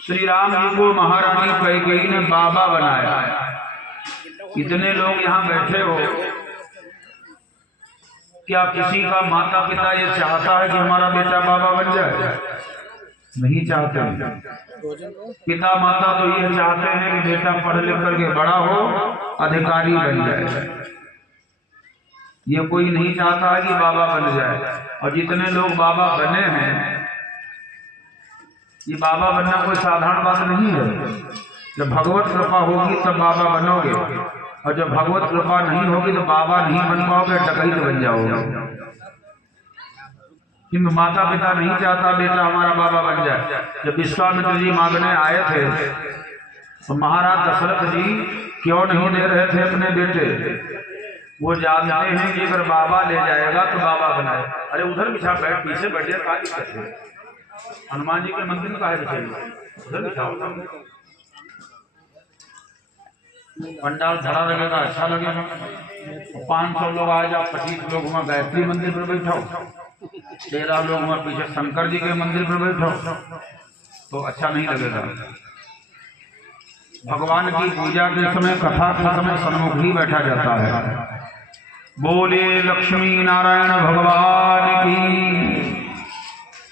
श्री राम जी को महारानी कैकेयी ने बाबा बनाया। इतने लोग यहाँ बैठे हो, क्या किसी का माता पिता ये चाहता है कि हमारा बेटा बाबा बन जाए? नहीं चाहते। पिता माता तो ये चाहते हैं कि बेटा पढ़ लिख करके बड़ा हो, अधिकारी बन जाए। ये कोई नहीं चाहता है कि बाबा बन जाए। और जितने लोग बाबा बने हैं, ये बाबा बनना कोई साधारण बात नहीं है। जब भगवत कृपा होगी तब बाबा बनोगे, और जब भगवत कृपा नहीं होगी तो बाबा नहीं बन पाओगे, डकैत बन जाओगे। किंतु माता पिता नहीं चाहता बेटा हमारा बाबा बन जाए। जब विश्वामित्र जी मांगने आए थे तो महाराज दशरथ जी क्यों नहीं दे रहे थे अपने बेटे? वो जानते हैं कि अगर बाबा ले जाएगा तो बाबा बनाए। अरे उधर बिछा बैठ, पीछे बैठे, क्या दिक्कत है? हनुमान जी के मंदिर का है उधर बिछाओ। पंडाल धड़ा लगेगा, अच्छा लगेगा। 500 लोग आ जाओ, 25 लोग वहाँ गायत्री मंदिर पर बैठाओ, 13 लोग वहाँ पीछे शंकर जी के मंदिर पर बैठाओ, तो अच्छा नहीं लगेगा। भगवान की पूजा के समय, कथा के समय सन्मुख ही बैठा जाता है। बोले लक्ष्मी नारायण भगवान की।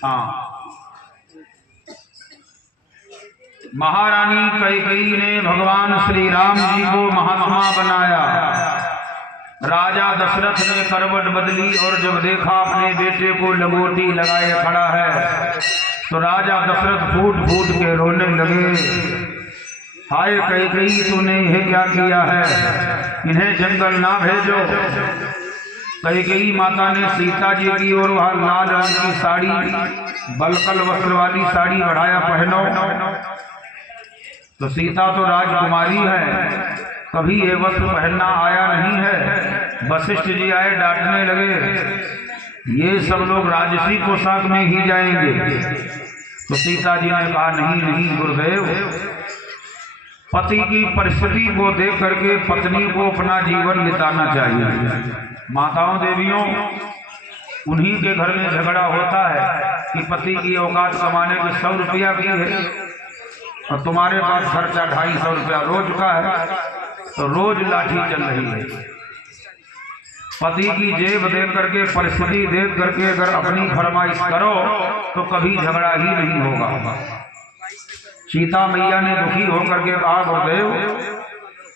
हाँ, महारानी कैकेयी ने भगवान श्री राम जी को महात्मा बनाया। राजा दशरथ ने करवट बदली और जब देखा अपने बेटे को लंगोटी लगाए खड़ा है तो राजा दशरथ फूट फूट के रोने लगे। हाय कैकेयी, तूने यह क्या किया है? इन्हें जंगल ना भेजो। कैकेयी माता ने सीता जी की और वह लाल रंग की साड़ी, बलकल वस्त्र वाली साड़ी बढ़ाया, पहनो। तो सीता तो राजकुमारी है, कभी ये वस्त्र पहनना आया नहीं है। वशिष्ठ जी आए, डांटने लगे, ये सब लोग राजसी पोशाक में ही जाएंगे। तो सीता जी ने कहा, नहीं नहीं गुरुदेव, पति की परिस्थिति को देख करके पत्नी को अपना जीवन बिताना चाहिए। माताओं देवियों, उन्हीं के घर में झगड़ा होता है कि पति की औकात कमाने की 100 रुपया की है और तुम्हारे पास खर्चा 250 रुपया रोज का है, तो रोज लाठी चल रही है। पति की जेब देख करके, परिस्थिति देख करके अगर अपनी फरमाइश करो तो कभी झगड़ा ही नहीं होगा। सीता मैया ने दुखी होकर के कहा, गुरुदेव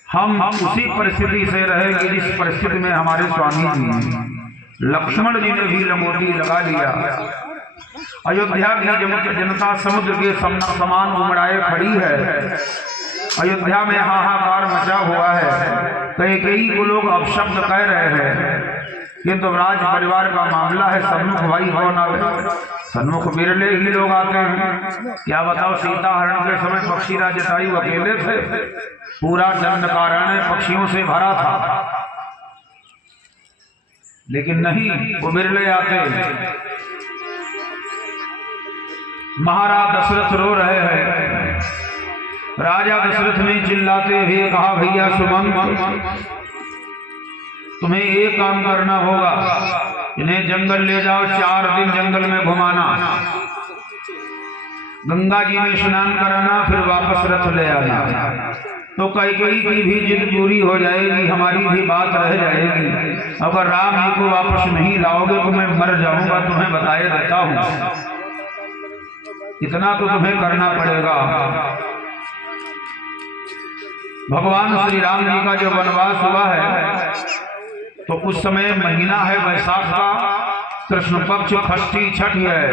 हम उसी परिस्थिति से रहेंगे जिस परिस्थिति में हमारे स्वामी जी हैं। लक्ष्मण जी ने भी लंगोटी लगा लिया। अयोध्या की जनता समुद्र के समान उमड़ाए खड़ी है। अयोध्या में हाहाकार मचा हुआ है। कैकेयी को लोग अपशब्द कह रहे हैं, किंतु राज परिवार का मामला है। सन्मुख भाई कौन आवे? सन्मुख बिरले ही लोग आते हैं। क्या बताओ, सीता हरण के समय पक्षीराज जटायु अकेले थे। पूरा दंडकारण्य पक्षियों से भरा था, लेकिन नहीं, वो बिरले आते। महाराज दशरथ रो रहे हैं। राजा दशरथ ने चिल्लाते हुए कहा, भैया सुमंत, तुम्हें एक काम करना होगा, इन्हें जंगल ले जाओ, 4 दिन जंगल में घुमाना, गंगा जी में स्नान कराना, फिर वापस रथ ले आना। तो कैकेयी की भी जिद पूरी हो जाएगी, हमारी भी बात रह जाएगी। अगर राम जी को वापस नहीं लाओगे तो मैं मर जाऊंगा, तुम्हें बताए देता हूं। इतना तो तुम्हें करना पड़ेगा। भगवान श्री राम जी का जो वनवास हुआ है, तो कुछ समय महीना है वैशाख का, कृष्ण पक्ष षष्ठी छठ है।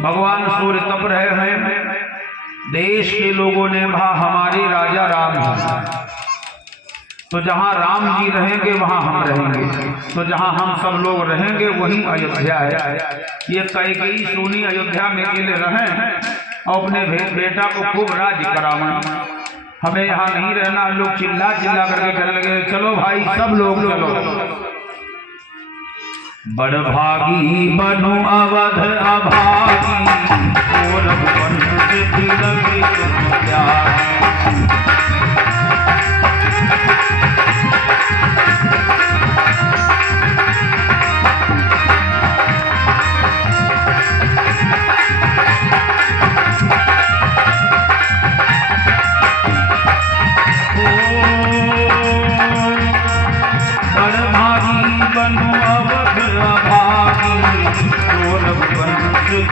भगवान सूर्य तप रहे हैं। देश के लोगों ने कहा, हमारे राजा राम हैं, तो जहां राम जी रहेंगे वहां हम रहेंगे, तो जहां हम सब लोग रहेंगे वही अयोध्या है। ये कैकेयी सुनी अयोध्या में अकेले रहे और अपने बेटा को खूब राज्य करावें। हमें यहाँ नहीं रहना। लोग चिल्ला चिल्ला करके चले लगे, चलो भाई सब लोग चलो। बड़ भागी बनु अवध अभागी, और रघुवंश तिलक प्यारी।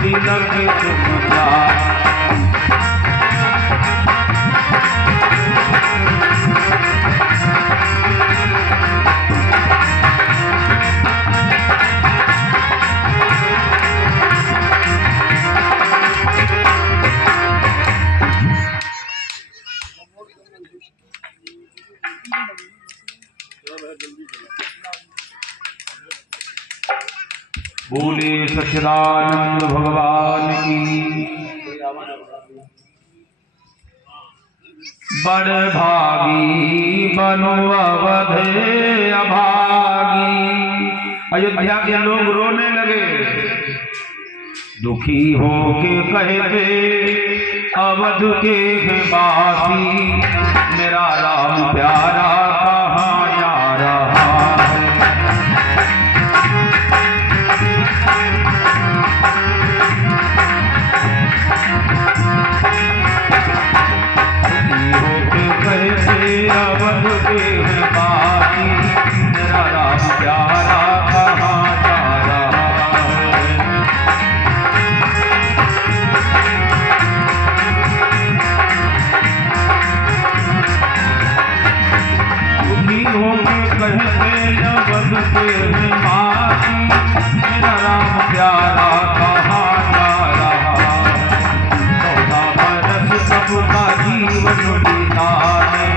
तिलक तुम प्यार। बोले सच्चिदानंद भगवान की। बड़ भागी बनो अवधे अभागी। अयोध्या के लोग रोने लगे, दुखी हो के कहते अवध के वासी, मेरा राम प्यारा कहाँ जा रहा है। अवध के वासी, मेरा राम प्यारा कहाँ जा रहा है। दुखी होके कहते अवध के वासी, मेरा राम प्यारा कहाँ जा रहा है। 14 बरस सबका जीवन बिताने,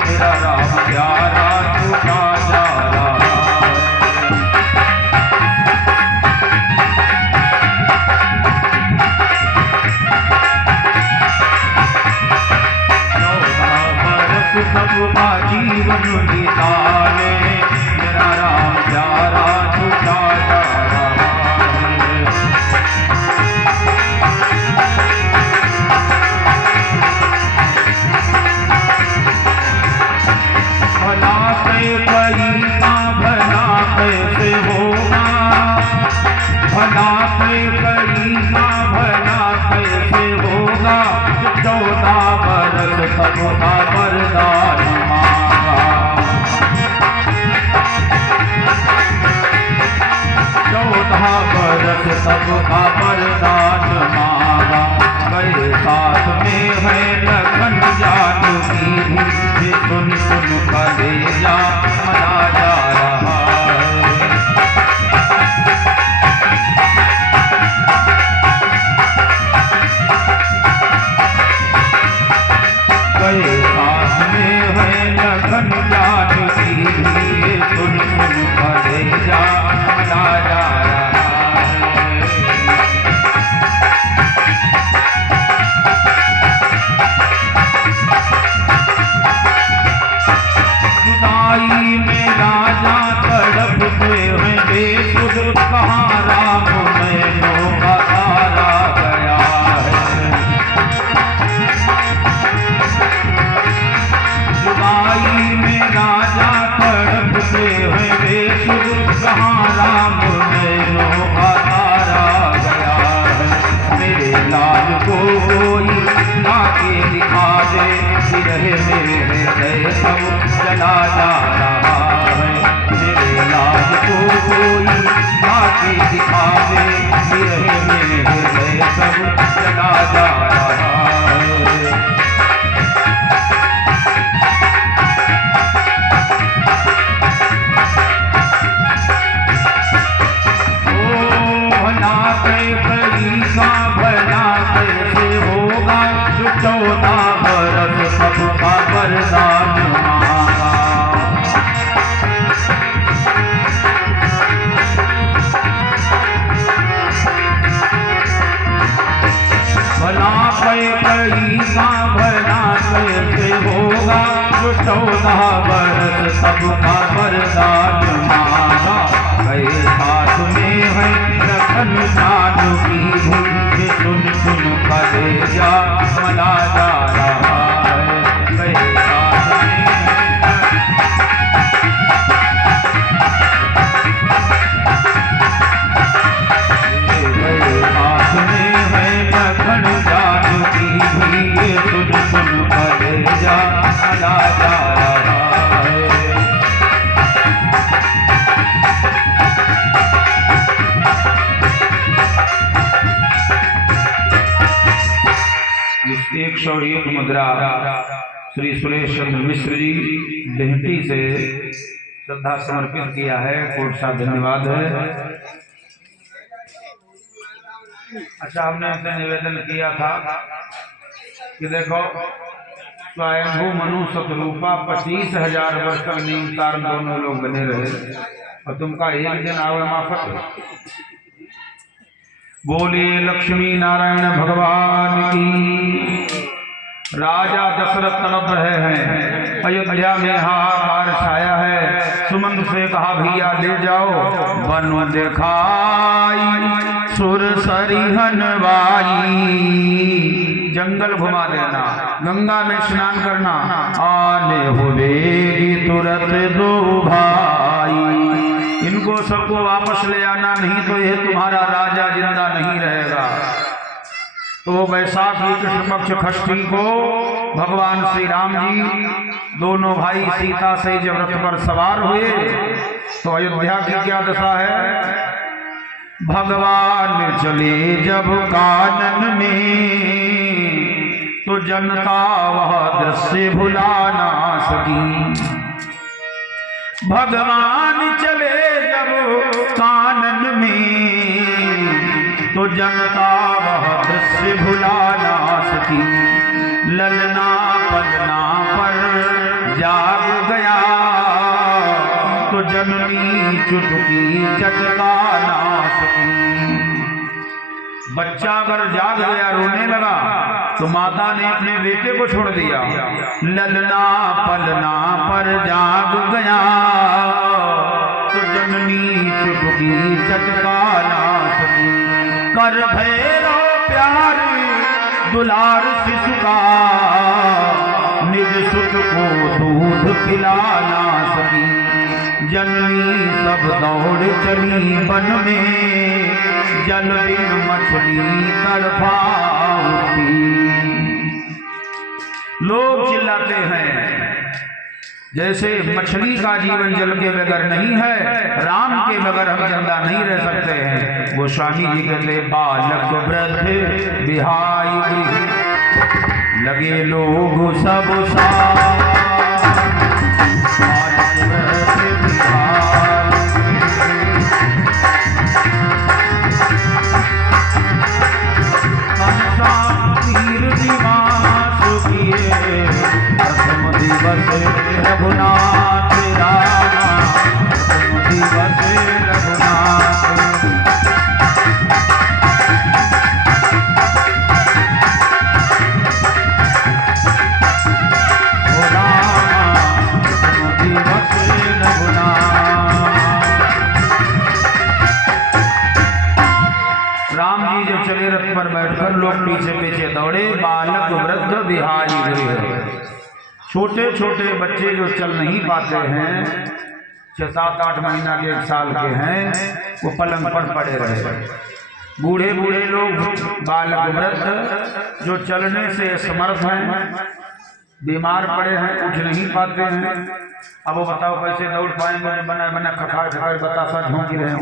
मेरा राम प्यारा छूटा जा रहा है। 14 बरस सबका जीवन बिताने, मेरा राम प्यारा छूटा जा रहा है। भला करीना भला कैसे होगा, भला करीना भला कैसे होगा। 14 बरस सबका वरदान मांगा, 14 बरस सबका वरदान मांगा। गए साथ में है लखन जानकी भी, सुन सुन कलेजा मना जा रहा है। गए साथ में है लखन जानकी भी, सुन सुन कलेजा मना जा रहा है। जुदाई में राजा तड़पते हैं बेसुध, कहाँ राम नैनों का तारा गया है। जुदाई में राजा तड़पते हैं बेसुध, कहाँ राम नैनों का तारा गया है। मेरे लाल को कोई लाके दिखा दे, रहे मेरे हृदय सब जला जा रहा है। मेरे लाल को कोई लाके दिखा दे, रहे मेरे हृदय सब जला जा रहा है। भला करीना भला कैसे होगा। 14 बरस सबका वरदान मांगा, भला करीना भला कैसे होगा। 14 बरस सबका वरदान मांगा। गए साथ में है लखन जानकी भी, सुन सुन कलेजा मना जा रहा है। गए साथ में है लखन जानकी भी, सुन सुन कलेजा मना जा रहा है। 101 मुद्रा श्री सुरेश चंद्र मिश्र जी देहटी से श्रद्धा समर्पित किया है। कोट सा धन्यवाद है। अच्छा, हमने ऐसे निवेदन किया था कि देखो स्वयंभू मनु सतरूपा 25,000 वर्ष तक नियमतार दोनों लोग बने रहे और तुमका एक दिन आवे माफत। बोले लक्ष्मी नारायण भगवान की। राजा दशरथ तड़प रहे हैं, अयोध्या में हाहाकार छाया है। सुमंत से कहा भैया ले जाओ वन दिखाई सुर सरिहन वाई, जंगल घुमा देना, गंगा में स्नान करना, आने हुएगी तुरंत दो भाई। इनको सबको वापस ले आना, नहीं तो ये तुम्हारा राजा जिंदा नहीं रहेगा। तो वैशाखी कृष्ण पक्ष षष्ठी को भगवान श्री राम जी दोनों भाई सीता से जब रथ पर सवार हुए तो अयोध्या की क्या दशा है। भगवान चले जब कानन में तो जनता वह दृश्य भुला ना सकी। भगवान चले जब कानन में तो जनता वह दृश्य भुला ना सकी। ललना पलना पर जाग गया तो जननी चुटकी चटका ना सकी। बच्चा अगर जाग गया, रोने लगा, तो माता ने अपने बेटे को छोड़ दिया। ललना पलना पर जाग गया तो जननी चुटकी चटका ना सकी। कर भैरो प्यार दुलार शिशु का, निज सुख को दूध खिला ना सकी। जननी सब दौड़ चली वन में, जल बिन मछली तड़फा उठी। लोग चिल्लाते हैं जैसे मछली का जीवन जल के बगैर नहीं है, राम के बगैर हम जिंदा नहीं रह सकते हैं। गोस्वामी जी कहते बालक वृद्ध बिहाई लगे लोग सब साथ। रघुनाथ रामा दिवस रघुनाथ। दिवस रघुनाथ। राम जी जब चले रथ पर बैठकर लोग पीछे पीछे दौड़े। बालक वृद्ध बिहारी गृह, छोटे छोटे बच्चे जो चल नहीं पाते हैं, 6, 7, 8 महीना के 1 साल के हैं, वो पलंग पर पड़े रहे। बूढ़े बूढ़े लोग, बालक वृद्ध जो चलने से समर्थ हैं, बीमार पड़े हैं, उठ नहीं पाते हैं। अब वो बताओ कैसे दौड़ पाएंगे। बना बना खखा खखा बतासा झोंकी रहे हैं,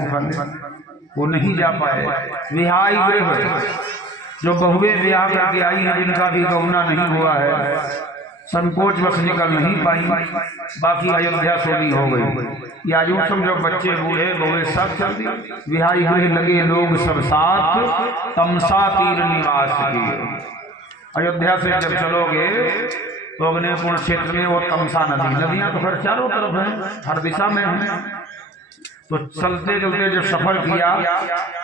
वो नहीं जा पाए। विहाई गृह जो बहुए ब्याह करके आई हैं, जिनका भी गौना नहीं हुआ है, संकोच बस निकल नहीं पाई, बाकी अयोध्या सोनी हो गई। या यूं समझो बच्चे बूढ़े बहुए सब चल दिए। विहाई गृह लगे लोग सब साथ, तमसा तीर निवास किए। अयोध्या से जब चलोगे तो अग्निपुण क्षेत्र में वो तमसा नदी, नदियां तो फिर चारों तरफ हैं, हर दिशा में हैं। तो चलते चलते जब सफर किया,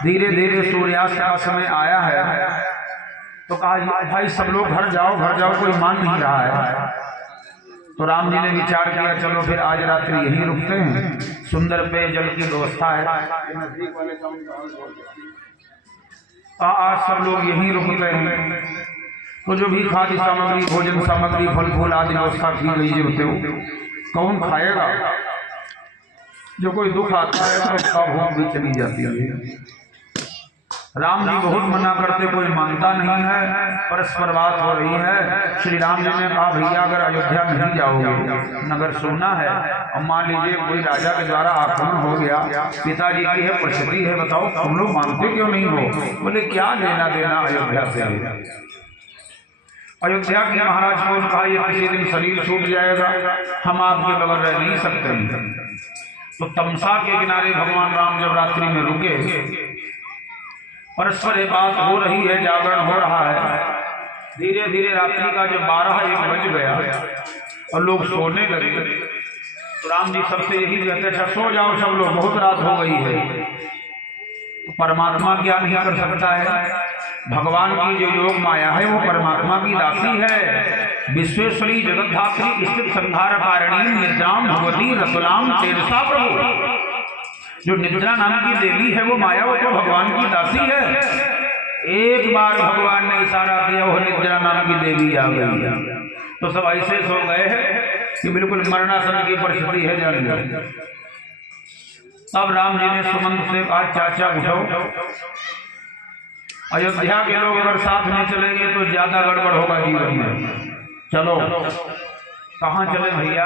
धीरे धीरे सूर्यास्त का समय आया है, तो कहा भाई सब लोग घर जाओ, कोई मान नहीं रहा है। तो राम जी ने विचार किया चलो फिर आज रात्रि यहीं रुकते हैं, सुंदर पेयजल की व्यवस्था है, आज सब लोग यहीं रुकते हैं। तो जो भी खाद्य सामग्री, भोजन सामग्री, फल फूल आदि व्यवस्था की गई होते कौन खाएगा। जो कोई दुख आता है तो उसका भूख भी चली जाती है। राम जी बहुत मना करते, कोई मानता नहीं है। परस्पर बात हो रही है। श्री राम जी ने कहा भैया अगर अयोध्या नहीं जाओगे, नगर सोना है, और मान लीजिए कोई राजा के द्वारा आक्रमण हो गया, पिताजी की है, परिस्थिति है, बताओ तुम लोग मानते क्यों नहीं हो। बोले क्या लेना देना अयोध्या से। अयोध्या के महाराज को कहा ये किसी दिन शरीर छूट जाएगा, हम आपके बगैर रह नहीं सकते। तो तमसा के किनारे भगवान राम जब रात्रि में रुके, परस्पर ये बात हो रही है, जागरण हो रहा है। धीरे धीरे रात्रि का जब 12-1 बज गया और लोग सोने लगे, तो राम जी सबसे यही कहते, अच्छा सो जाओ सब लोग, बहुत रात हो गई है। तो परमात्मा क्या नहीं कर सकता है? भगवान की जो योग माया है वो परमात्मा की दासी है। विश्वेश्वरी जगद्धात्री स्थित संहार कारिणी निद्राम भगवती रसुलाम तेजसा प्रभु। जो निद्रा नाम की देवी है वो माया, वो तो भगवान की दासी है। एक बार भगवान ने इशारा किया, वो निद्रा नाम की देवी आ गई, तो सब ऐसे सो गए कि बिल्कुल मरणासन की परिस्थिति है जान गए। तब राम जी ने सुमंत से कहा, चाचा उठो, अयोध्या के लोग अगर साथ में चलेंगे तो ज्यादा गड़बड़ होगा जीवन में, चलो। कहाँ चले भैया?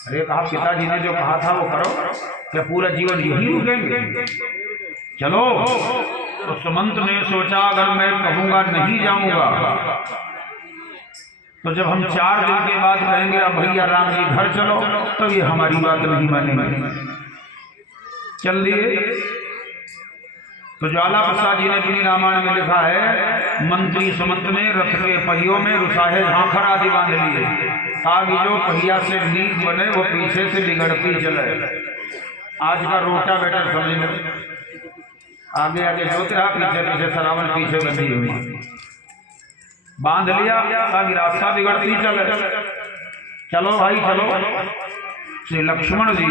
अरे कहा पिताजी ने जो कहा था वो करो, क्या पूरा जीवन यही रुकेंगे? चलो। तो सुमंत ने सोचा, अगर मैं कहूंगा नहीं जाऊंगा, तो जब हम 4 दिन के बाद कहेंगे अब भैया राम जी घर चलो, तो ये हमारी बात नहीं मानेंगे। चल दिए। तो ज्वाला प्रसाद जी ने अपनी रामायण में लिखा है, मंत्री सुमंत ने रथ के पहियों में रुसाहे झांखर आदि बांध लिए, आगे जो पहिया से नीक बने वो पीछे से बिगड़ती चले। आज का रोटा बेटर समझ लो, आगे आगे जोत रहा, पीछे पीछे सरावल पीछे बंधी हुई, बांध लिया ताकि रास्ता बिगड़ती चले। चलो भाई चलो। श्री लक्ष्मण जी,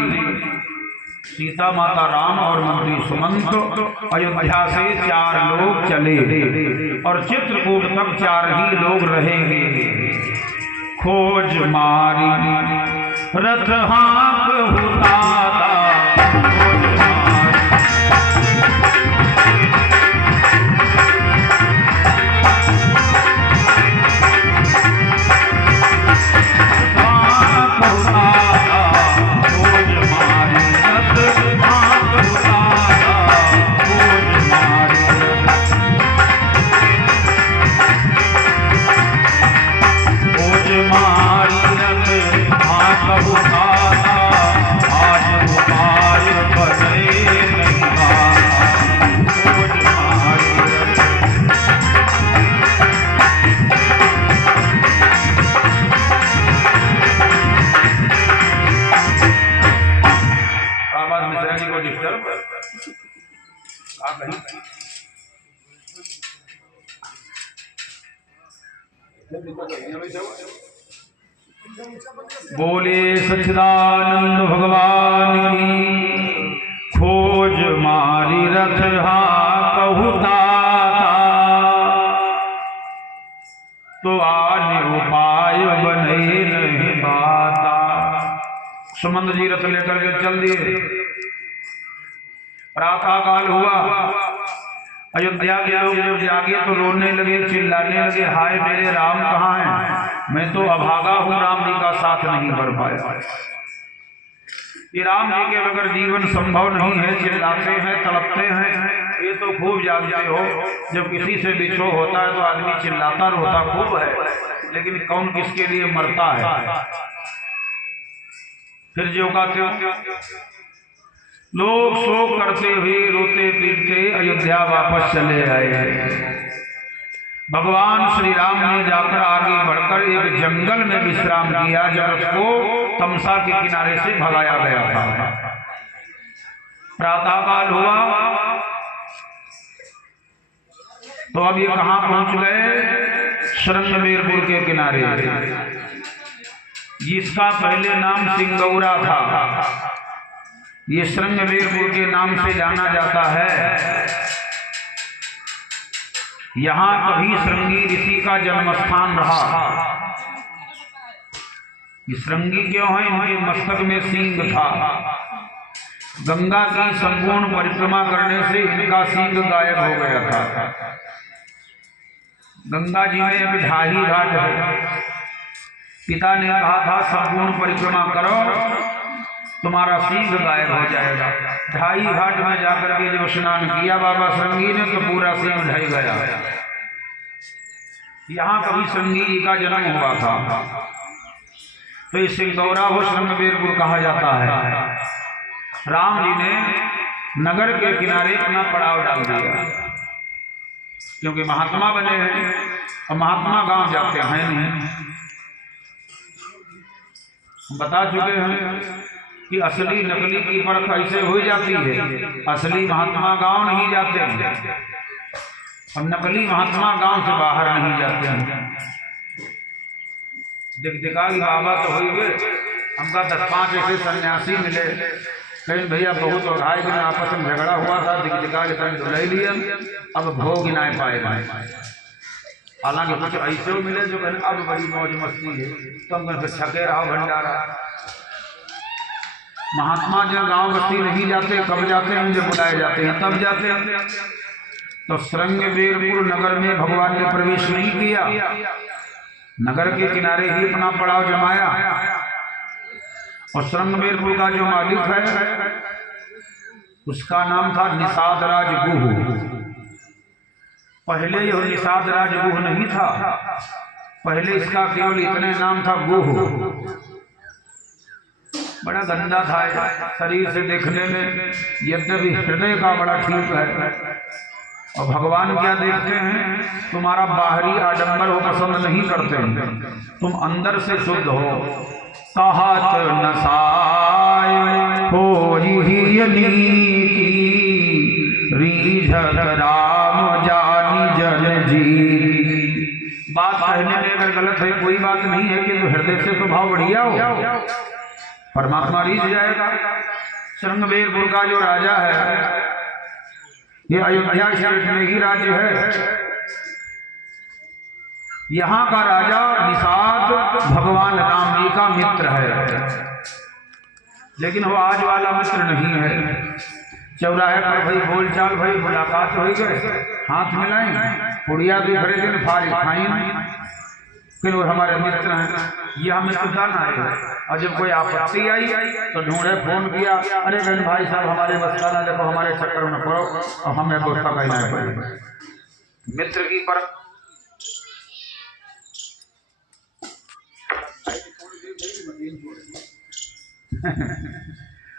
सीता माता राम और मंत्री सुमंत अयोध्या से 4 लोग चले और चित्रकूट तक 4 ही लोग रहेंगे। खोज मारी रथ हाँक हुताता, बोले सच्चिदानंद भगवान की। खोज मारी रथ कहु ताता, तो आने उपाय बने नहीं बाता। सुमंत जी रथ लेकर के चल दिए। प्रातः काल हुआ, अयोध्या के लोग जब जागे तो रोने लगे, चिल्लाने लगे, हाय मेरे राम कहाँ हैं? मैं तो अभागा हूँ, राम जी का साथ नहीं कर पाया। ये राम जी के बगैर जीवन संभव नहीं है। चिल्लाते हैं, तड़पते हैं। ये तो खूब जानते हो, जब किसी से बिछो होता है तो आदमी चिल्लाता रोता खूब है, लेकिन कौन किसके लिए मरता है? फिर जो का त्यों लोग शोक करते हुए रोते पीटते अयोध्या वापस चले आए। भगवान श्री राम ने जाकर आगे बढ़कर एक जंगल में विश्राम किया, जब उसको तमसा के किनारे से भगाया गया था। प्रातः काल हुआ तो अब ये कहां पहुंच गए? श्रृंगवीरपुर के किनारे, जिसका पहले नाम सिंगौरा था, ये श्रृंगवीरपुर के नाम से जाना जाता है। यहाँ कभी श्रृंगी ऋषि का जन्म स्थान रहा। ये श्रृंगी क्यों है? इनके मस्तक में सींग था। गंगा की संपूर्ण परिक्रमा करने से इनका सींग गायब हो गया था। गंगा जी में एक ढाही घाट है। पिता ने कहा था संपूर्ण परिक्रमा करो, तुम्हारा सींग गायब हो जाएगा। ढाई घाट में जाकर के जब स्नान किया बाबा श्रृंगी ने, तो पूरा सींग ढह गया। यहाँ कभी श्रृंगी जी का जन्म हुआ था, तो इस सिंगौरा हो श्रृंगबेरपुर कहा जाता है। राम जी ने नगर के किनारे अपना पड़ाव डाल दिया, क्योंकि महात्मा बने हैं और महात्मा गांव जाते हैं नहीं। हम बता चुके हैं कि असली नकली की परख ऐसे हो जाती है। असली महात्मा गांव नहीं जाते हैं और नकली महात्मा गांव से बाहर नहीं जाते हैं। दिखदिखाई बाबा तो हो गए, हमका 10-5 ऐसे सन्यासी मिले, कहीं भैया बहुत और आए दिन आपस में झगड़ा हुआ था, दिखदिखा के तन धुलाई लिया, अब भोग ही ना पाएगा। हालांकि कुछ ऐसे मिले जो कहने अब बड़ी मौज मस्ती है, तो हम फिर छके रहो भंडारा। महात्मा जब गांव बस्ती नहीं जाते, कब जाते हैं? जब बुलाए जाते हैं तब जाते हैं। तो श्रृंगबेरपुर नगर में भगवान ने प्रवेश नहीं किया, नगर के किनारे ही अपना पड़ाव जमाया। और श्रृंगबेरपुर का जो मालिक है उसका नाम था निषाद राज गुह। पहले यह निषाद राज गुह नहीं था, पहले इसका केवल इतने नाम था गुह। बड़ा गंदा था शरीर से देखने में, यद्यपि हृदय का बड़ा ठीक है। और भगवान क्या देखते हैं? तुम्हारा बाहरी आडंबर वो पसंद नहीं करते हैं, तुम अंदर से शुद्ध हो। कहत नसाय हो रीझत राम जानी जन जी। बात कहने में अगर गलत है कोई बात नहीं है, कि तो हृदय से स्वभाव बढ़िया हो, परमात्मा रीझ जाएगा। श्रृंगबेरपुर का जो राजा है, ये अयोध्या शहर में ही राज्य है। यहाँ का राजा निषाद भगवान राम जी का मित्र है, लेकिन वो आज वाला मित्र नहीं है। चौराहे पर भाई बोलचाल, भाई मुलाकात हो गए, हाथ मिलाएं, पुड़िया भी खड़े दिन फारिग खाएं, फिर वो हमारे मित्र हैं, ये हमें सुधारना है। और जब कोई आपत्ति आई तो ढूंढे, फोन किया, अरे बहन भाई साहब हमारे बस का ना, देखो हमारे चक्कर में पड़ो और हमें दोस्ता कहना पड़ेगा। मित्र की परख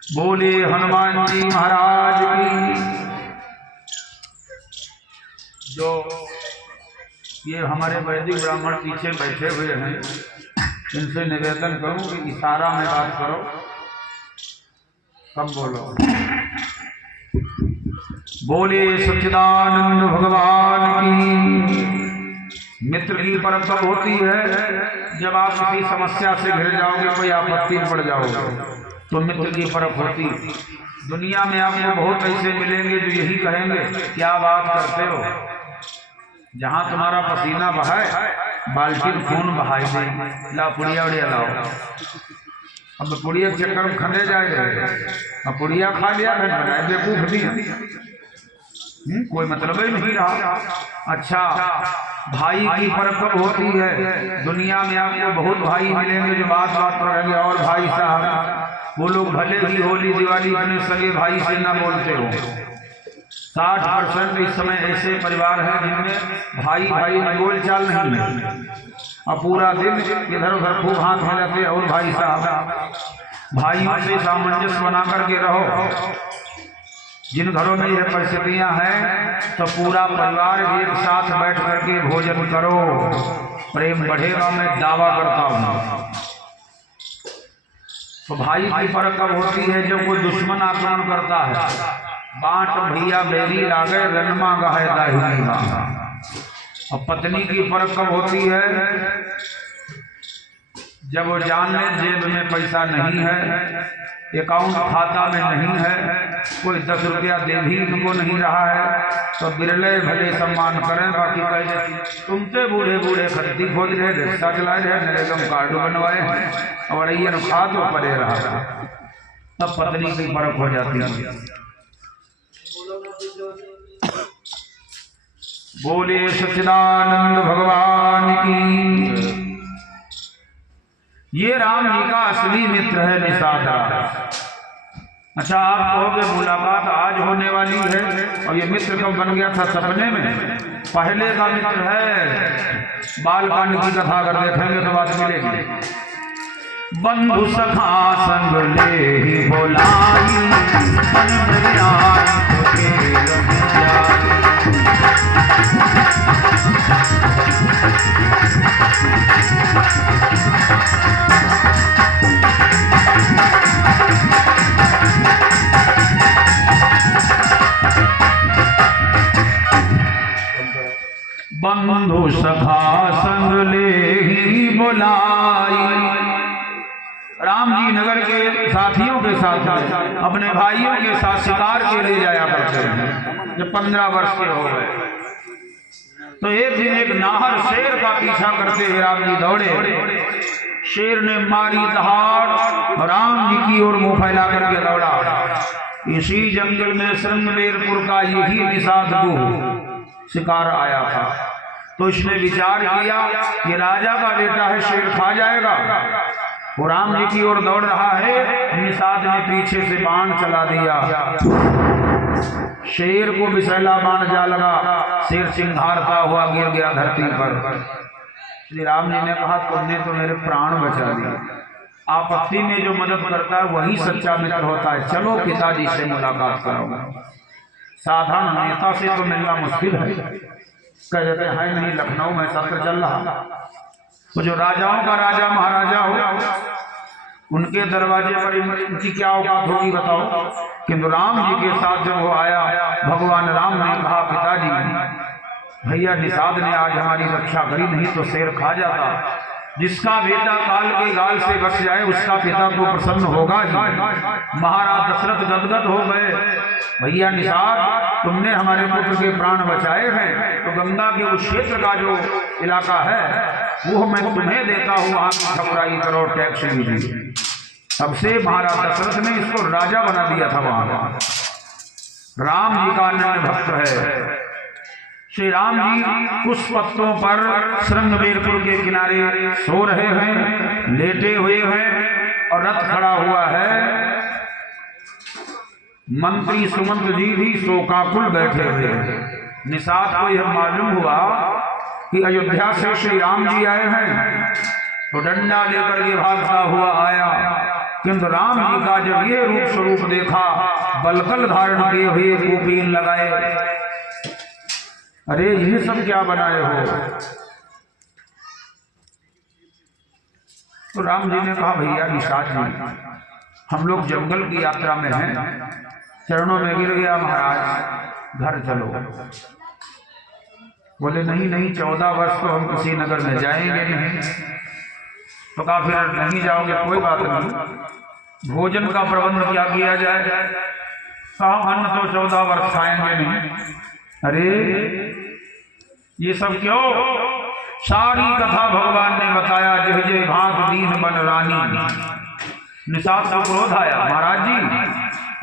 बोले हनुमान जी महाराज की। जो ये हमारे वैदिक ब्राह्मण पीछे बैठे हुए हैं, इनसे निवेदन करूं कि इशारा में बात करो, कम बोलो। बोले सच्चिदानंद भगवान की। मित्र की परख तब होती है जब आप किसी समस्या से घिर जाओगे, कोई आपत्ति में पड़ जाओगे, तो मित्र की परख होती। दुनिया में आपको बहुत ऐसे मिलेंगे जो यही कहेंगे क्या बात करते हो, जहां तुम्हारा पसीना बहाए बाल्टी खून बहाई दे, ला पुड़िया उड़िया लाओ। अब पुड़िया चक्कर में खंडे जाए, अब पुड़िया खा लिया, फिर बनाए बेवकूफ भी, कोई मतलब ही नहीं रहा। अच्छा, भाई की परख कब होती है? दुनिया में आपको बहुत भाई मिलेंगे जो बात बात पर रहेंगे, और भाई साहब वो लोग भले ही होली दिवाली अपने सगे भाई से ना बोलते हो। 60% इस समय ऐसे परिवार हैं जिनमें भाई भाई में बोलचाल नहीं है, और पूरा दिन इधर उधर खूब हाथ में जाते। और भाई साहब भाइयों से सामंजस्य बना करके रहो। जिन घरों में यह परिस्थितियां हैं तो पूरा परिवार एक साथ बैठ करके भोजन करो, प्रेम बढ़ेगा, मैं दावा करता हूँ। तो भाई की परख कब होती है? जब कोई दुश्मन आक्रमण करता है। बांट भैया बेरी लागे रनमा गाहे दाहिनी माँ। और पत्नी की परख कब होती है? जब वो जान ले जेब में पैसा नहीं है, अकाउंट खाता में नहीं है, कोई 10 रुपया दे भी इनको नहीं रहा है, तो बिरले भले सम्मान करें, बाकी कहे तुम तो बूढ़े बूढ़े खरीदी खोज रहे, रिक्शा चलाए रहे, नरेगम कार्ड बनवाए हैं और ये खा तो पड़े रहा। तब पत्नी की परख हो जाती है। बोले सच्चिदानंद भगवान की। ये राम जी का असली मित्र है निषाद। अच्छा, आप कहोगे मुलाकात आज होने वाली है और ये मित्र कब बन गया था? सपने में। पहले का मित्र है। बालकांड की कथा अगर देखेंगे तो बात मिलेगी। बंधु सखा संग ले ही बोलाई, मन में आई तो तेरे बंधु सखा संग ले ही बुलाई। राम जी नगर के साथियों के साथ अपने भाइयों के साथ शिकार के लिए जाया करते हैं। जब 15 वर्ष के हो गए तो एक दिन एक नाहर शेर का पीछा करते हुए राम जी दौड़े। शेर ने मारी दहाड़, राम जी की ओर मुंह फैला करके दौड़ा। इसी जंगल में श्रृंगवेरपुर का यही निषाद शिकार आया था। तो इसने विचार किया ये राजा का बेटा है, शेर खा जाएगा। वो राम जी की ओर दौड़ रहा है, निषाद ने पीछे से बाण चला दिया। शेर को विषैला बाण जा लगा, शेर चिंघारता हुआ गिर गया धरती पर। श्री राम जी ने कहा तुमने तो मेरे प्राण बचा दिए। आपत्ति में जो मदद करता है वही सच्चा मित्र होता है। चलो पिताजी से मुलाकात करो। साधारण नेता से तो मिलना मुश्किल है। कह देते हैं नहीं, लखनऊ में सत्र चल रहा, तो जो राजाओं का राजा महाराजा हो उनके दरवाजे पर इनकी क्या औकात होगी बताओ। किंतु राम जी के साथ जब वो आया, भगवान राम ने कहा पिताजी भैया निषाद ने आज हमारी रक्षा करी, नहीं तो शेर खा जाता। जिसका बेटा काल के गाल से बच जाए उसका पिता तो प्रसन्न होगा ही। महाराज दशरथ गदगद हो गए, भैया निषाद तुमने हमारे पुत्र के प्राण बचाए हैं, तो गंगा के उस क्षेत्र का जो इलाका है वो मैं तुम्हें देता हूँ, वहां की ठकुराई करो, टैक्स भी दीजिए। तब से महाराज दशरथ ने इसको राजा बना दिया था। वहां राम जी का अन्य भक्त है। श्री राम जी कुछ पत्तों पर श्रृंगवेरपुर के किनारे सो रहे हैं, लेटे हुए हैं और रथ खड़ा हुआ है। मंत्री सुमंत जी भी शोकाकुल बैठे हुए हैं। निषाद को यह मालूम हुआ कि अयोध्या से श्री राम जी आए हैं, तो डंडा लेकर के भागता हुआ आया। किंतु राम जी का जब ये रूप स्वरूप देखा, बलकल धारण किए हुए, गोपीन लगाए, अरे ये सब क्या बनाए हो? तो राम जी ने कहा भैया निषाद जी हम लोग जंगल की यात्रा में हैं, चरणों में गिर गया महाराज, घर चलो। बोले नहीं नहीं, 14 वर्ष तो हम किसी नगर में जाएंगे नहीं। तो कहा फिर नहीं जाओगे, कोई बात नहीं, भोजन का प्रबंध क्या किया जाए? कहा अन्न तो 14 वर्ष खाएंगे नहीं। अरे ये सब क्यों? सारी कथा भगवान ने बताया। जय जय भांत दीन बन रानी। निषाद को क्रोध आया, महाराज जी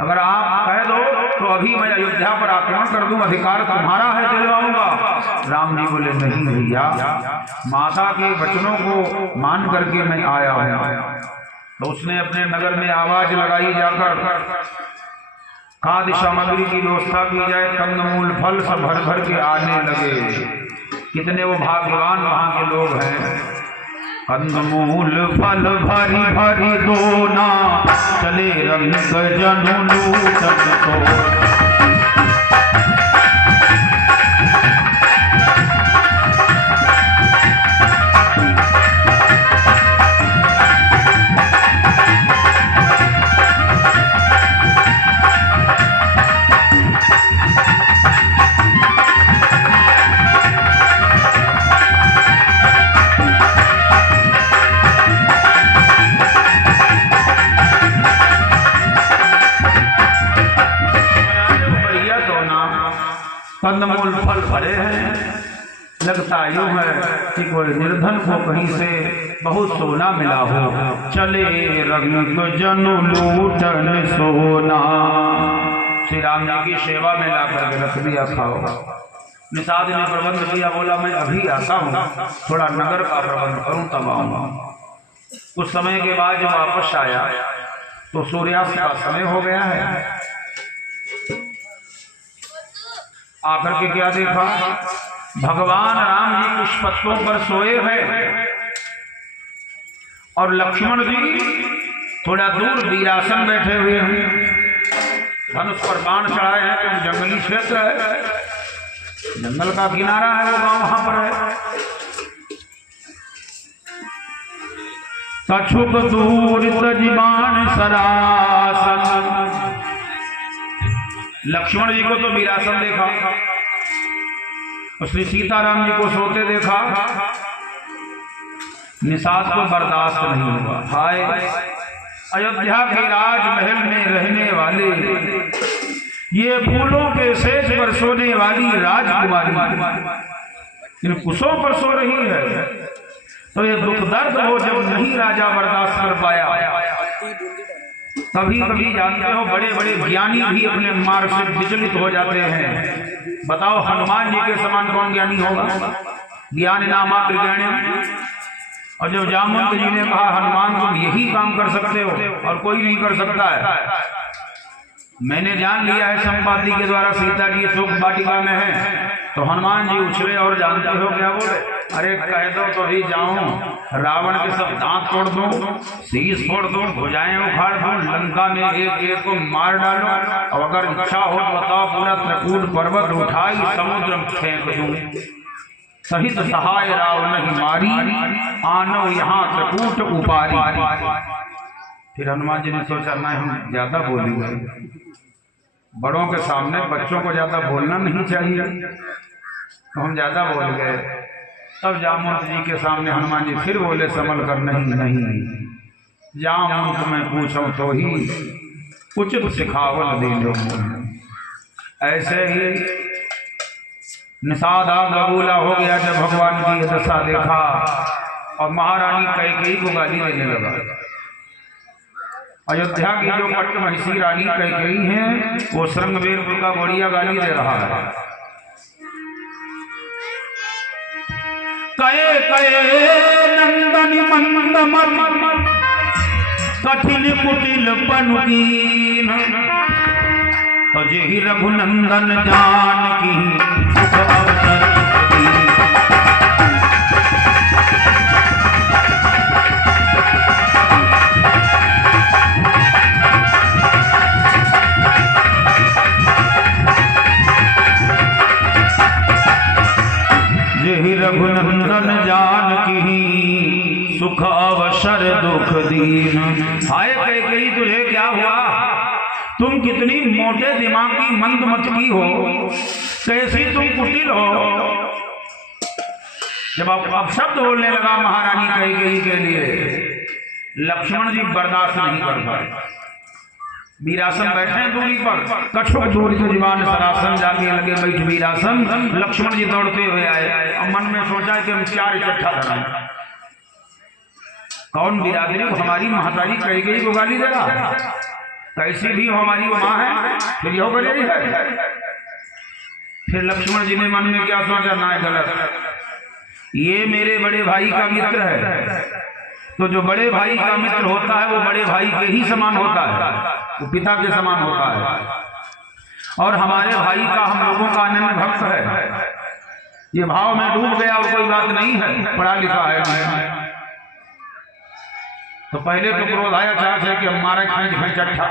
अगर आप कह दो तो अभी मैं अयोध्या पर आक्रमण कर दूं, अधिकार तुम्हारा है, दिलवाऊंगा। राम जी बोले नहीं भैया, माता के वचनों को मान करके मैं आया हूं। तो उसने अपने नगर में आवाज लगाई जाकर खाद्य सामग्री की व्यवस्था की जाए, कंदमूल फल सब भर भर के आने लगे। कितने वो भाग्यवान वहां के लोग हैं। कंदमूल फल भरी भरी दोना, चले रंग जनु लूटन तो। कंदमूल फल भरे हैं, लगता यूं है कि कोई निर्धन को कहीं से बहुत सोना मिला हो। चले रंग जनु लूटन सोना। श्री राम जी की सेवा में लाकर के रख दिया, खाओ। निषाद ने प्रबंध किया, बोला मैं अभी आता हूँ, थोड़ा नगर का प्रबंध करूँ तब आऊँगा। कुछ समय के बाद जब वापस आया तो सूर्यास्त का समय हो गया है। आकर के क्या देखा, भगवान राम जी कुछ पत्तों पर सोए हैं और लक्ष्मण जी थोड़ा दूर वीरासन बैठे हुए हैं। धनुष पर बाण चढ़ाए हैं, तो जंगली क्षेत्र है, जंगल का किनारा है, वो गांव वहां पर है। कछुक दूर तजिबान सरासन, लक्ष्मण जी को तो वीरासन देखा, श्री सीताराम जी को सोते देखा, निषाद को बर्दाश्त नहीं हुआ। हाय, अयोध्या के राजमहल में रहने वाले ये फूलों के सेज पर सोने वाली राजकुमारी इन कुशों पर सो रही है, तो ये दुख दर्द हो जब नहीं राजा बर्दाश्त कर पाया। कभी कभी जानते हो बड़े बड़े ज्ञानी भी अपने मार्ग से विचलित हो जाते हैं। बताओ हनुमान जी के समान कौन ज्ञानी होगा? ज्ञान नामात्र ज्ञानी। और जब जामवंत जी ने कहा हनुमान तुम यही काम कर सकते हो और कोई नहीं कर सकता है, मैंने जान लिया है संपाति के द्वारा सीता जी सुख वाटिका में है, तो हनुमान जी उछले और जानते हो क्या बोले? अरे कह दो तो ही जाऊं, रावण के सब दांत तोड़ दूं, शीश फोड़ दूं, भुजाएं उखाड़ दूं, लंका में एक एक को मार डालूं, और अगर इच्छा हो तो बताओ पूरा त्रिकूट पर्वत उठाई समुद्र में फेंक दूं। सहित सहाय राव नहीं मारी, आनो यहाँ त्रिकूट उपारी। फिर हनुमान जी ने सोचा ना हम ज्यादा बोलेंगे, बड़ों के सामने बच्चों को ज्यादा बोलना नहीं चाहिए, तो हम ज्यादा बोल गए। तब जामवंत जी के सामने हनुमान जी फिर बोले संभल कर, नहीं जामवंत मैं पूछूं तो ही उचित सिखावल दे लो। ऐसे ही निषादा बबूला हो गया जब भगवान की यह दशा देखा, और महारानी कैकेयी को गाली देने लगा। अयोध्या की जो पट्ट महिषी रानी कैकेयी हैं, वो श्रृंगवेरपुर का बढ़िया गाली दे रहा है। कहे कहे नंदन मंद मल कठिन कुटिल पनुकीन, अजहि रघुनंदन जानकी सुख अवसर जेहि रघुनंदन जानकी सुख अवसर दुख दीन। हाय कैकेयी तुझे क्या हुआ? तुम कितनी मोटे दिमाग की मंदमती हो, कैसी तुम कुटिल हो। जब अब शब्द बोलने लगा महारानी कैकेयी के लिए, लक्ष्मण जी बर्दाश्त नहीं कर पाए। वीरासन बैठे दूरी पर, कछुक दूरी तो जीवान सरासन, जाके लगे बैठ वीरासन। लक्ष्मण जी दौड़ते हुए आए और मन में सोचा कि हम चार इकट्ठा करें। कौन बिरादरी को हमारी महतारी कैकेयी को गाली दे रहा? कैसी भी हमारी माँ है, फिर यो कर यही है। फिर लक्ष्मण जी ने मन में क्या सोचा, ना गलत, ये मेरे बड़े भाई का मित्र है, तो जो बड़े भाई का मित्र होता है वो बड़े भाई के ही समान होता है, वो पिता के समान होता है। और हमारे भाई का हम लोगों का अनन्य भक्त है, ये भाव में डूब गया और कोई बात नहीं है, पढ़ा लिखा है। तो पहले तो क्रोध आया चाह से कि हमारा खींच अट्ठा।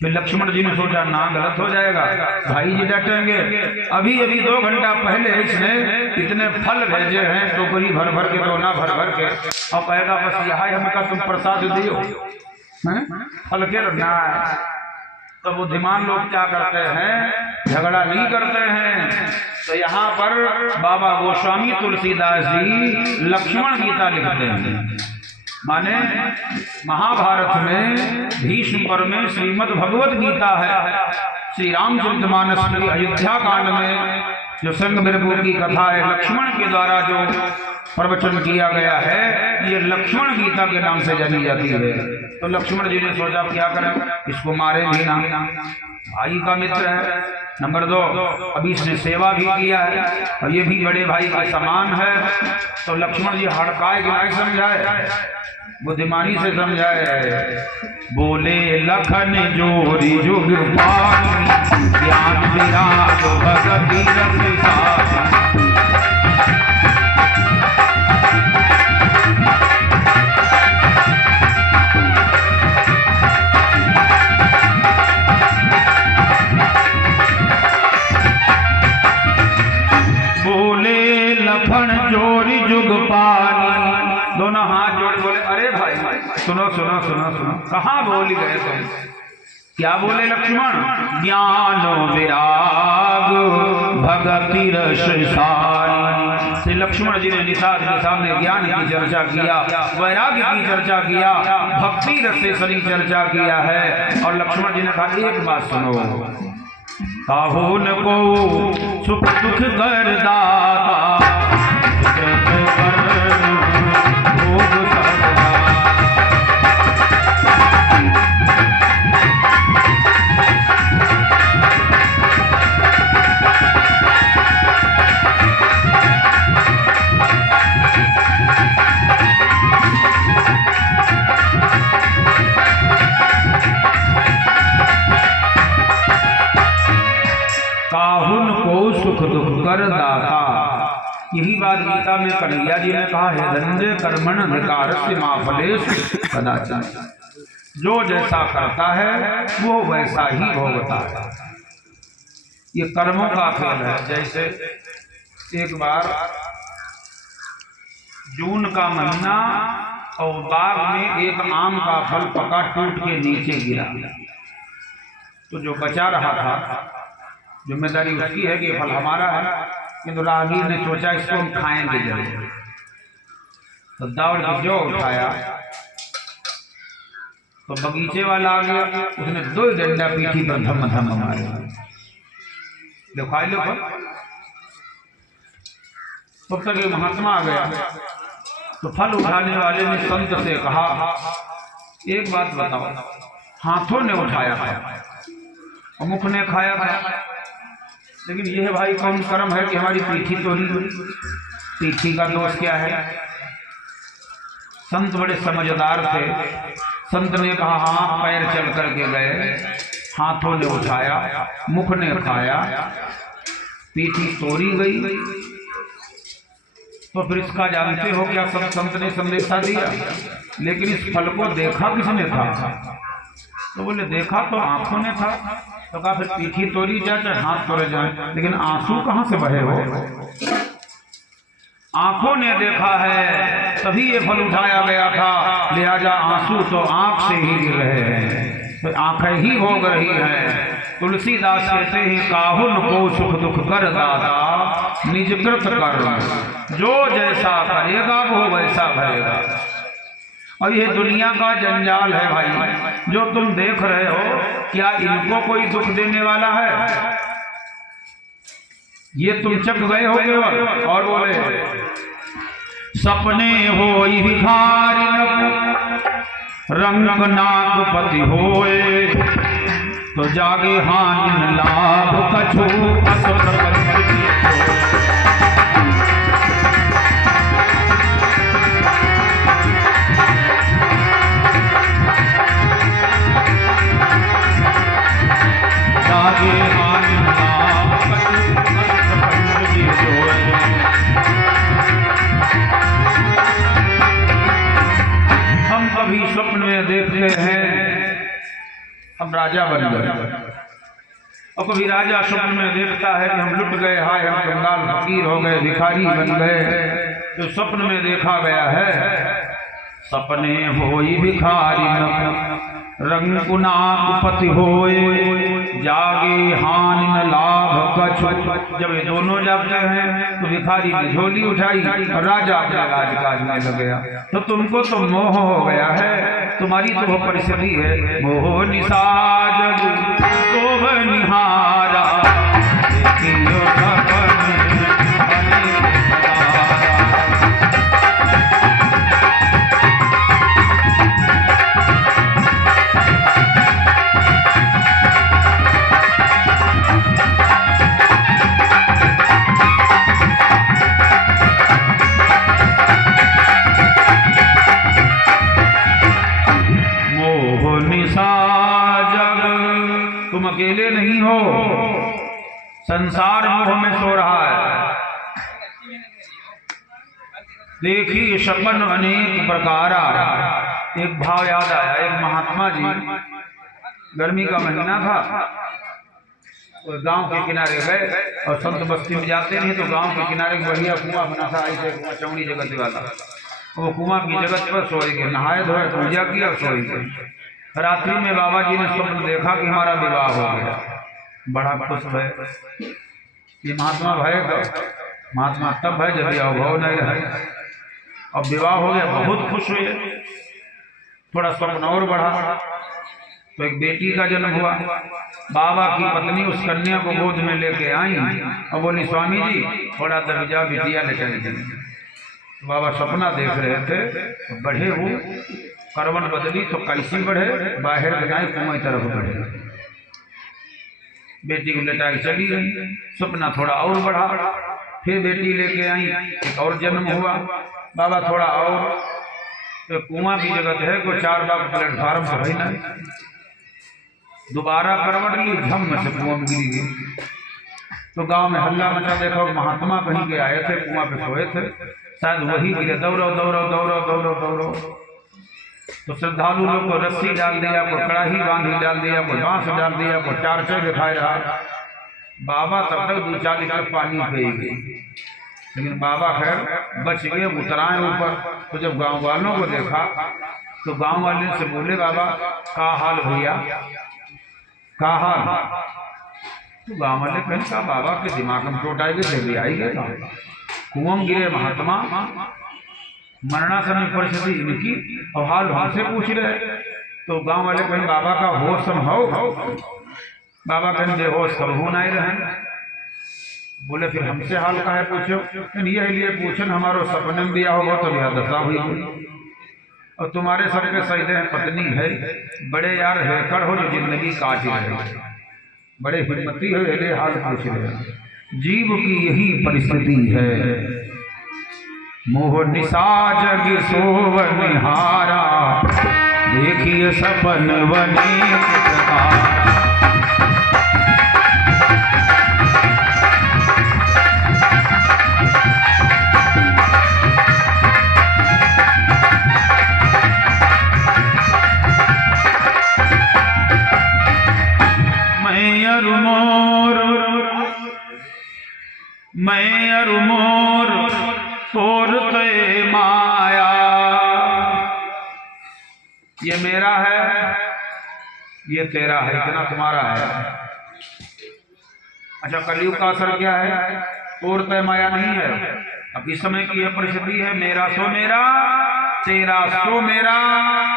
फिर लक्ष्मण जी ने सोचा ना गलत हो जाएगा, भाई जी डटेंगे। अभी अभी 2 घंटा पहले इसने इतने फल भेजे हैं, टोकरी भर भर के, दोना भर भर के, और कहेगा बस यहाँ हमका तुम प्रसाद दियो, फल के रखना है। तो बुद्धिमान लोग क्या करते हैं, झगड़ा नहीं करते हैं। तो यहाँ पर बाबा गोस्वामी तुलसीदास जी लक्ष्मण गीता लिखते हैं, माने महाभारत में भीष्म पर्व में श्रीमद् भगवत गीता है। श्री रामचरितमानस की अयोध्या कांड में जो श्रृंगवेरपुर की कथा है, लक्ष्मण के द्वारा जो प्रवचन किया गया है, ये लक्ष्मण गीता के नाम से जानी जाती है। तो लक्ष्मण जी ने सोचा क्या करें, इसको मारे भी ना, भाई का मित्र है। नंबर 2, अभी इसने सेवा भी किया है और ये भी बड़े भाई के समान है। तो लक्ष्मण जी हड़काए कि नहीं समझाए, बुद्धिमानी से समझाया है। बोले लखन जोरी जुग पानी, ज्ञान विराग भगति रस सानी। लखन जोरी जुग पानी, दोनों हाथ जोड़ बोले अरे भाई सुनो सुनो सुनो सुनो, कहाँ बोल गए तुम? क्या बोले लक्ष्मण? ज्ञान विराग भगति रस सानी। श्री लक्ष्मण जी ने निषाद के सामने ज्ञान की चर्चा किया, वैराग्य की चर्चा किया, भक्ति रस से सनी चर्चा किया है। और लक्ष्मण जी ने कहा एक बात सुनो, काहो न को सुख दुख कर दाता, काहुन को सुख दुख कर दाता। यही बात गीता में कन्हैया जी ने कहा है, धनंजय कर्मण अधिकारस्य मा फलेषु कदाचन। जो जैसा करता है वो वैसा ही भोगता है। ये कर्मों का खेल है। जैसे एक बार जून का महीना और बाग में एक आम का फल पका टूट के नीचे गिरा, तो जो बचा रहा था, जिम्मेदारी उसकी है कि फल हमारा है, किंतु राहगीर ने सोचा इसको हम खाएंगे जरूर, तो दौड़ के जो उठाया तो बगीचे वाला आ गया, उसने 2 डंडा पीठी पर धम धम मारे, लो खा लो। तब तक एक महात्मा आ गया, तो फल उठाने वाले ने संत से कहा एक बात बताओ, हाथों ने उठाया था और मुख ने खाया था, लेकिन यह भाई कौन कर्म है कि हमारी पीठी तोड़ी? पीठी का दोष क्या है? संत बड़े समझदार थे। संत ने कहा हाँ, पैर चल करके गए, हाथों ने उठाया, मुख ने खाया, पीठी तोड़ी गई, तो फिर इसका जानते हो क्या? सब संत ने संदेशा दिया, लेकिन इस फल को देखा किसने था? तो बोले देखा तो आंखों ने था। तो कहा फिर पीठी तोड़ी जाए चाहे हाथ तोड़े जाए, लेकिन आंसू कहां से बहे हो? आंखों ने देखा है तभी ये फल उठाया गया था, लिहाजा आंसू तो आंख से ही गिर रहे हैं, तो आंखें ही भोग रही हैं। तुलसीदास कहते हैं काहुन को सुख दुख कर दाता, निज कृत कर्म जो जैसा करेगा वो वैसा भरेगा। और ये दुनिया का जंजाल है भाई, जो तुम देख रहे हो, क्या इनको कोई दुख देने वाला है? ये तुम चक गए हो केवल। और बोले सपने हो भिखारी रंग नागपति होए, तो जागे हानि लाभ कछु असुर हम कभी स्वप्न में देखते हैं हम राजा बन गए, और कभी राजा स्वप्न में देखता है कि हम लुट गए, हाय हम कंगाल फकीर हो गए, भिखारी बन गए। तो स्वप्न में देखा गया है सपने होई भिखारी रंग कुनापति होए, जागे हानि न लाभ कछु। जब ये दोनों जागते हैं तो भिखारी ने झोली उठाई और राजा अपना राजकाज में लग गया। तो तुमको तो मोह हो गया है, तुम्हारी तो वो परिस्थिति है। मोह निसाज शोभ निहारा, अकेले नहीं हो, संसार मोह में सो रहा है। देखिए सपन अनेक प्रकारा। एक भाव याद आया, एक महात्मा जी, गर्मी का महीना था, और गांव के किनारे गए, और संत बस्ती में जाते नहीं तो गांव के किनारे बढ़िया कुआं बना था, ऐसे कुआं चौड़ी जगत वाला। वो कुआं की जगत पर सोए के, नहाए धोए, पूजा की और सोए के। रात्रि में बाबा जी ने स्वप्न देखा कि हमारा विवाह हो गया। बड़ा खुश है। ये महात्मा भय, महात्मा तब है जब अभाव नहीं रहे। अब विवाह हो गया, बहुत खुश हुए। थोड़ा स्वप्न और बढ़ा तो एक बेटी का जन्म हुआ। बाबा की पत्नी उस कन्या को गोद में लेके आई और बोली, स्वामी जी थोड़ा दरजा बिटिया लेकर जाइए। बाबा सपना देख रहे थे, तो बढ़े वो करवन बदली तो कैसी बढ़े, बाहर गए कुएं तरफ बढ़े। बेटी को लेटाई चली गई। सपना थोड़ा और बढ़ा, फिर बेटी लेके आई, एक और जन्म हुआ। बाबा थोड़ा और, तो कुआं की जगत है, कोई 4 बाग प्लेटफार्म पर है ना। दोबारा करवट ली, झम से कुआं में गिरी गई। तो गांव में हल्ला मचा, देखो महात्मा कहीं के आए थे, कुआं पे सोए थे, शायद वही गिरे। दौड़ो दौड़ो दौड़ो दौड़ो दौड़ो। तो श्रद्धालु लोग को रस्सी डाल दिया, कोई कड़ाही बांधी डाल दिया, कोई बांस डाल दिया, कोई टार्चे दिखाए रहा। बाबा तब तक 2-4 लीटर पानी पी गई, लेकिन बाबा खैर बच गए, उतराए ऊपर। तो जब गांव वालों को देखा तो गांव वाले से बोले, बाबा का हाल भैया, का हाल? तो गांव वाले कहें, का बाबा के दिमाग में चोट आई गई, आई गए, कुआं गिरे महात्मा, मरना समय परिस्थिति इनकी, और हाल हमसे पूछ रहे। तो गांव वाले कहें, बाबा का होश संभव? बाबा कहें, बेहोश कब हो नहीं रहे। बोले, फिर हमसे हाल का है पूछो? ये लिए पूछन, हमारो सपने में दिया होगा तो यह दशा हुई, और तुम्हारे सबके सही है, पत्नी है, बड़े यार हेकड़ हो जो जिंदगी काट रहे, बड़े हिम्मती हो, ये हाल पूछ रहे। जीव की यही परिस्थिति है, मोह निशा जग सोव निहारा, देखिए सपन बने प्रकार। मैं अरु मोर तोरते माया, ये मेरा है, ये तेरा है, इतना तुम्हारा है। अच्छा, कलयुग का असर क्या है? तोरते माया नहीं है। अब इस समय की यह परिस्थिति है, मेरा सो मेरा, तेरा सो मेरा,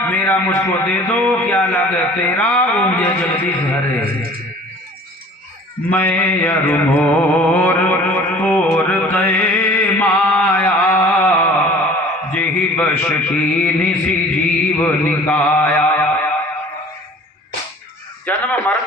मेरा मुझको दे दो, क्या लगे तेरा, ओम जय जगदीश हरे। मैं अरु मोर तोरते माया, जेहि बश कीन्हि जीव निकाया। जन्म मरण